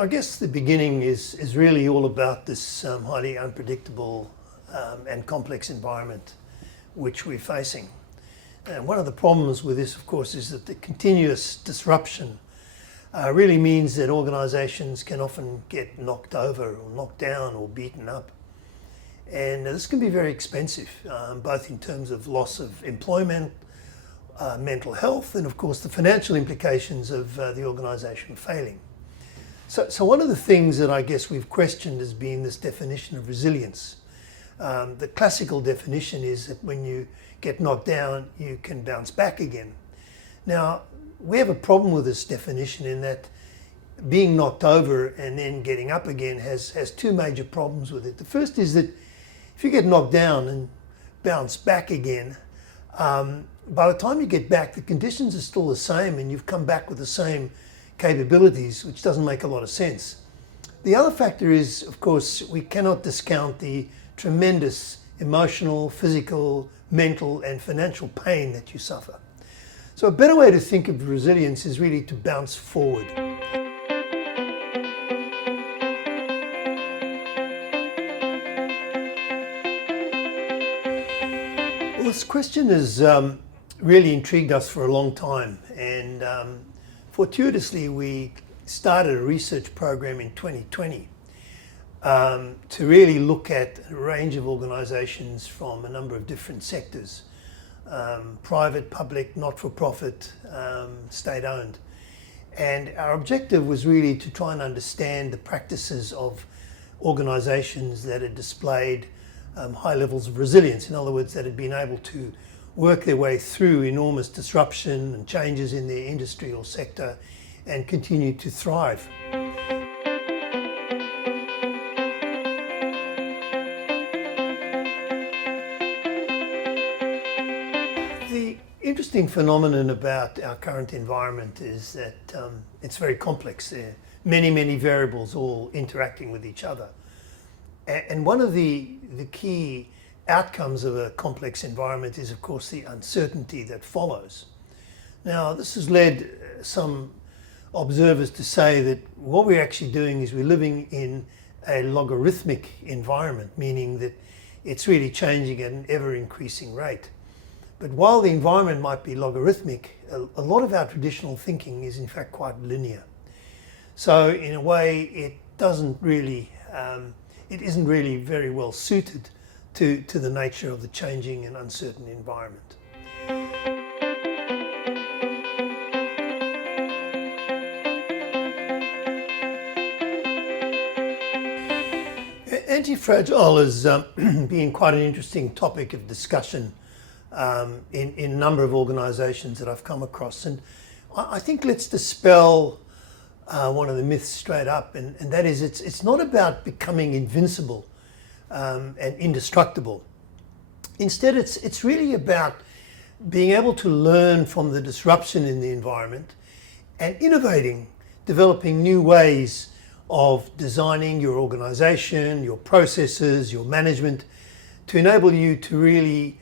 So I guess the beginning is really all about this highly unpredictable and complex environment which we're facing. And one of the problems with this, of course, is that the continuous disruption really means that organisations can often get knocked over or knocked down or beaten up. And this can be very expensive, both in terms of loss of employment, mental health, and of course the financial implications of the organisation failing. So one of the things that I guess we've questioned has been this definition of resilience. The classical definition is that when you get knocked down, you can bounce back again. Now, we have a problem with this definition in that being knocked over and then getting up again has two major problems with it. The first is that if you get knocked down and bounce back again, by the time you get back, the conditions are still the same and you've come back with the same capabilities, which doesn't make a lot of sense. The other factor is, of course, we cannot discount the tremendous emotional, physical, mental and financial pain that you suffer. So a better way to think of resilience is really to bounce forward. Well, this question has really intrigued us for a long time, and fortuitously we started a research program in 2020 to really look at a range of organisations from a number of different sectors, private, public, not-for-profit, state-owned. And our objective was really to try and understand the practices of organisations that had displayed high levels of resilience. In other words, that had been able to work their way through enormous disruption and changes in their industry or sector and continue to thrive. The interesting phenomenon about our current environment is that it's very complex. There are many variables all interacting with each other. And one of the key outcomes of a complex environment is, of course, the uncertainty that follows. Now, this has led some observers to say that what we're actually doing is we're living in a logarithmic environment, meaning that it's really changing at an ever-increasing rate. But while the environment might be logarithmic, a lot of our traditional thinking is in fact quite linear. So in a way, it isn't really very well suited to the nature of the changing and uncertain environment. Anti-fragile has been quite an interesting topic of discussion in a number of organisations that I've come across. And I think let's dispel one of the myths straight up, and that is it's not about becoming invincible and indestructible. Instead, it's really about being able to learn from the disruption in the environment and innovating, developing new ways of designing your organisation, your processes, your management to enable you to really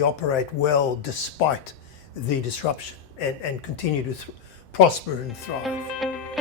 operate well despite the disruption and continue to prosper and thrive.